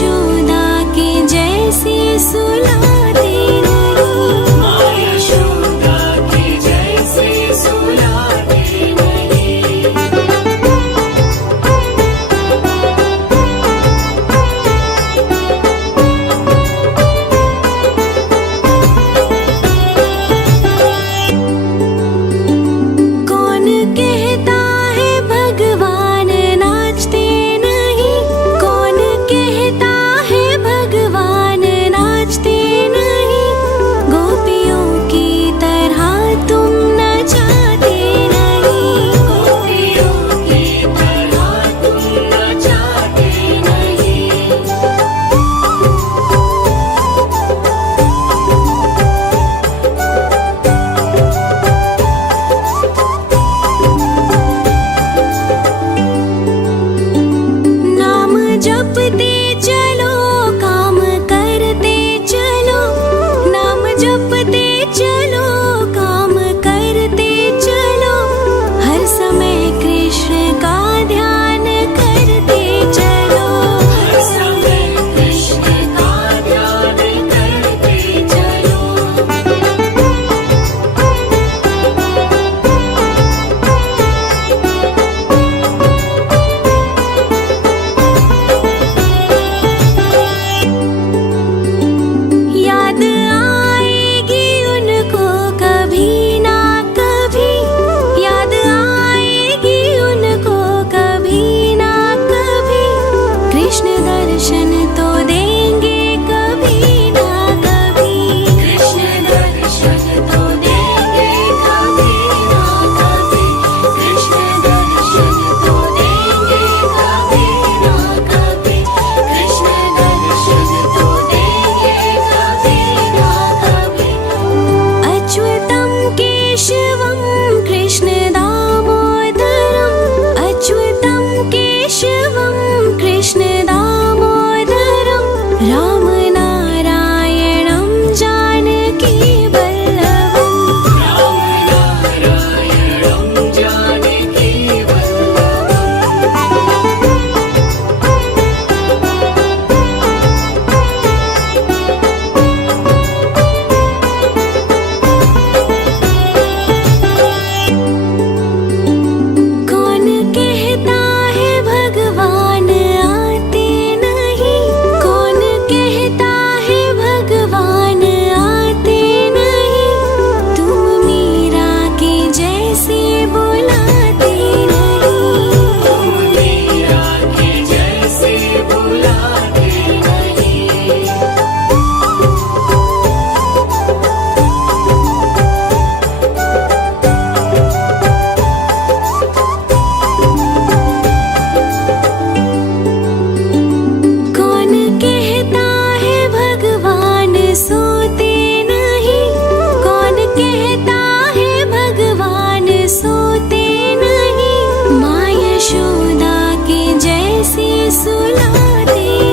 यशोदा के जैसे सुलाते नहीं। माँ यशोदा के जैसे सुलाते नहीं। कौन कहता है भगवान नाचते नहीं। कौन कहता है भगवान नाचते नहीं। गोपियों की तरह तुम नचाते नहीं। गोपियों की तरह तुम नचाते नहीं। नाम जपते चलो काम करते चलो। नाम जपते चलो काम करते चलो। हर समय कृष्ण का ध्यान करते चलो। हर समय कृष्ण का ध्यान करते चलो। याद आएगी उनको कभी ना कभी। याद आएगी उनको कभी ना कभी। कृष्ण दर्शन तो देंगे कभी ना कभी। कृष्ण दर्शन तो देंगे कभी ना कभी। कृष्ण दर्शन तो देंगे कभी ना कभी। कृष्ण दर्शन तो देंगे कभी ना कभी। अच्युतं केशवं कृष्ण दामोदरम्। अच्युतं केशवं कृष्ण दामोदरम्। राम नारायणं जानकी वल्लभम्। राम नारायणं जानकी वल्लभम्। कौन कहता है भगवान आते नहीं। कौन कहता है भगवान आते नहीं। तुम मीरा के जैसे बुलाते नहीं। तुम मीरा के जैसे बुलाते नहीं। कौन कहता है भगवान सोते नहीं। कौन कहता है भगवान सोते नहीं। माँ यशोदा के जैसे सुलाते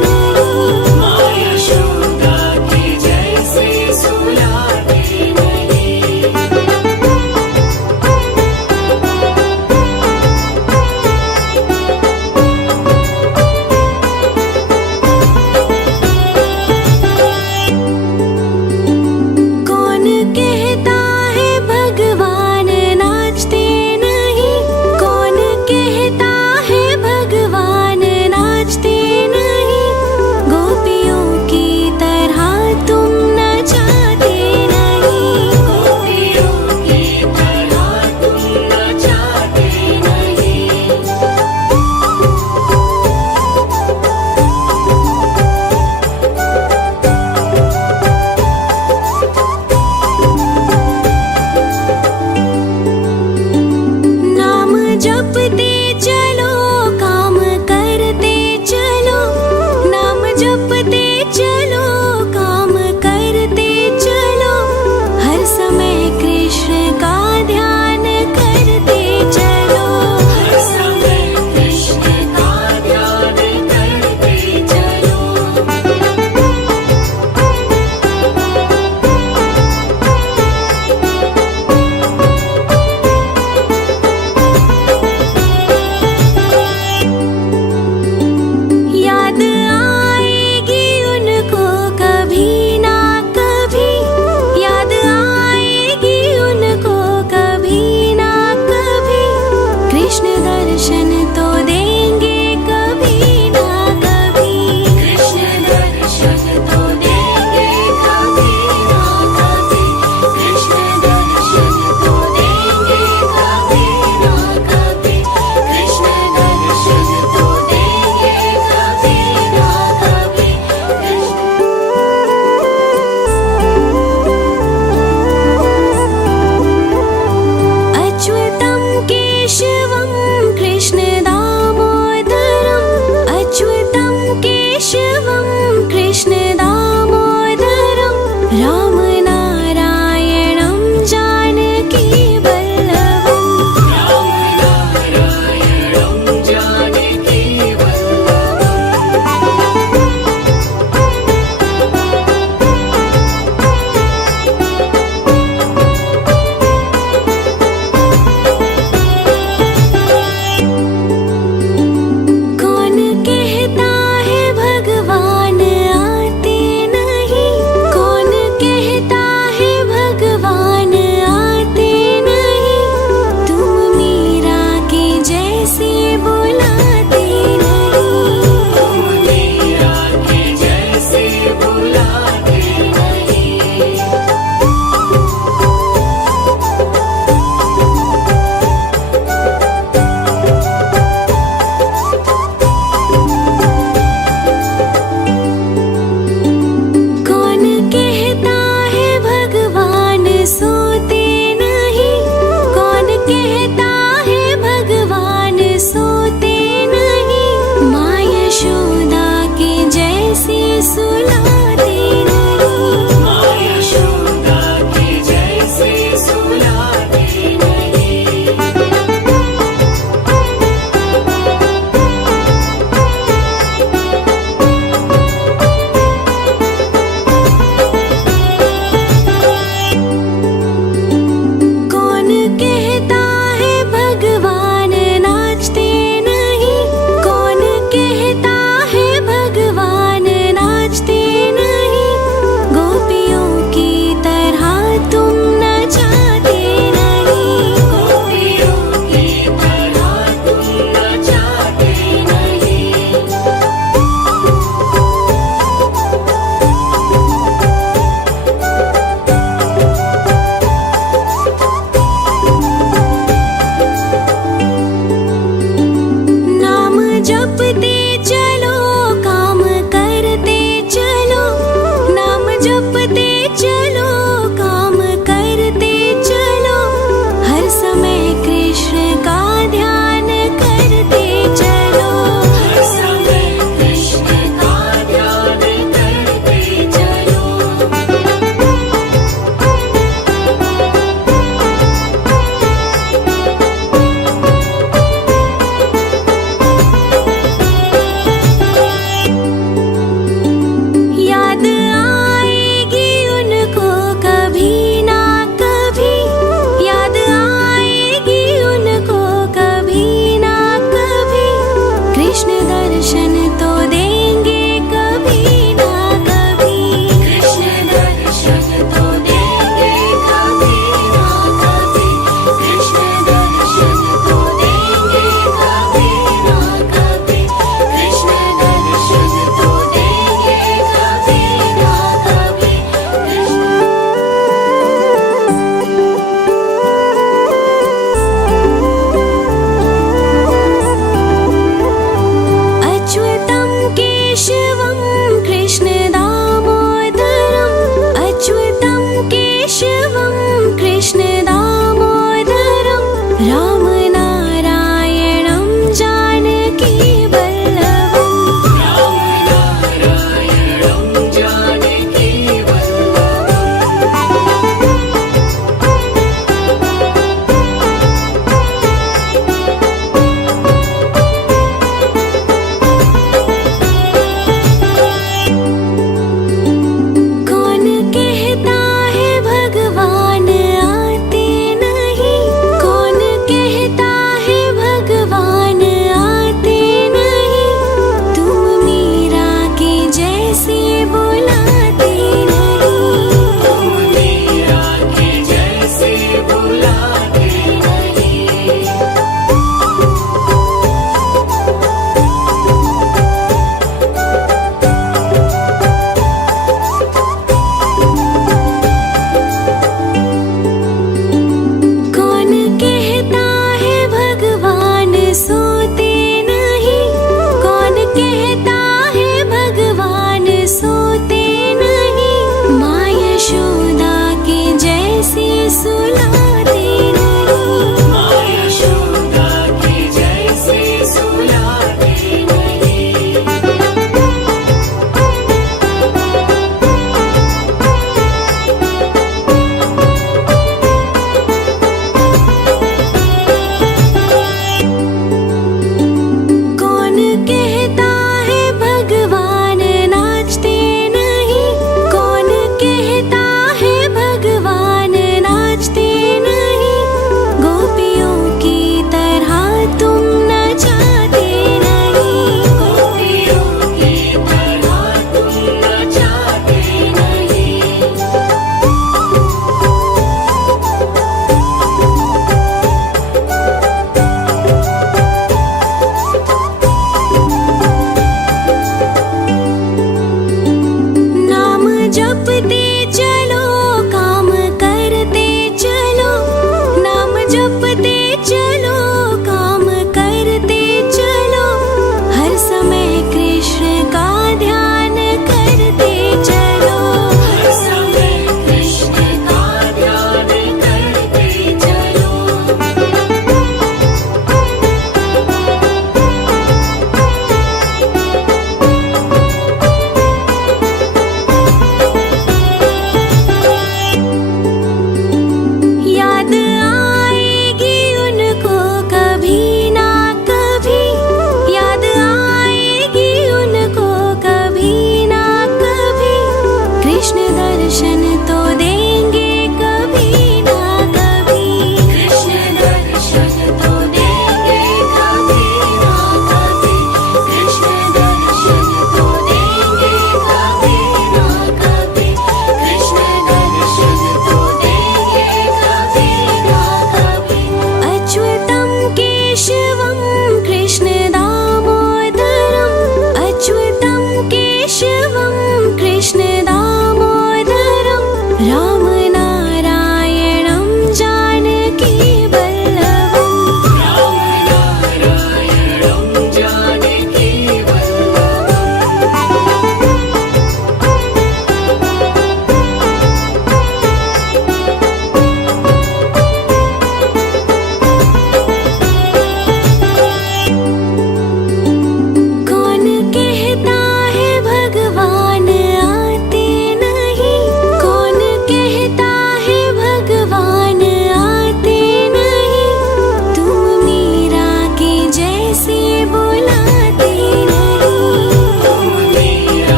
सुलाते नहीं। माँ यशोदा के जैसे सुलाते नहीं। कौन कहता है भगवान नाचते नहीं। कौन कहता है भगवान नाचते नहीं। गोपियों की तरह तुम नचाते नहीं। गोपियों की तरह तुम नचाते नहीं। नाम जपते चलो काम करते चलो। नाम जपते चलो काम करते चलो। हर समय कृष्ण का ध्यान करते चलो। हर समय कृष्ण का ध्यान करते चलो। याद आएगी उनको कभी ना कभी। याद आएगी उनको कभी ना कभी। कृष्ण दर्शन तो देंगे कभी ना कभी। कृष्ण दर्शन तो देंगे कभी ना कभी। कृष्ण दर्शन तो देंगे कभी ना कभी। कृष्ण दर्शन तो देंगे कभी ना कभी। अच्युतं केशवं कृष्ण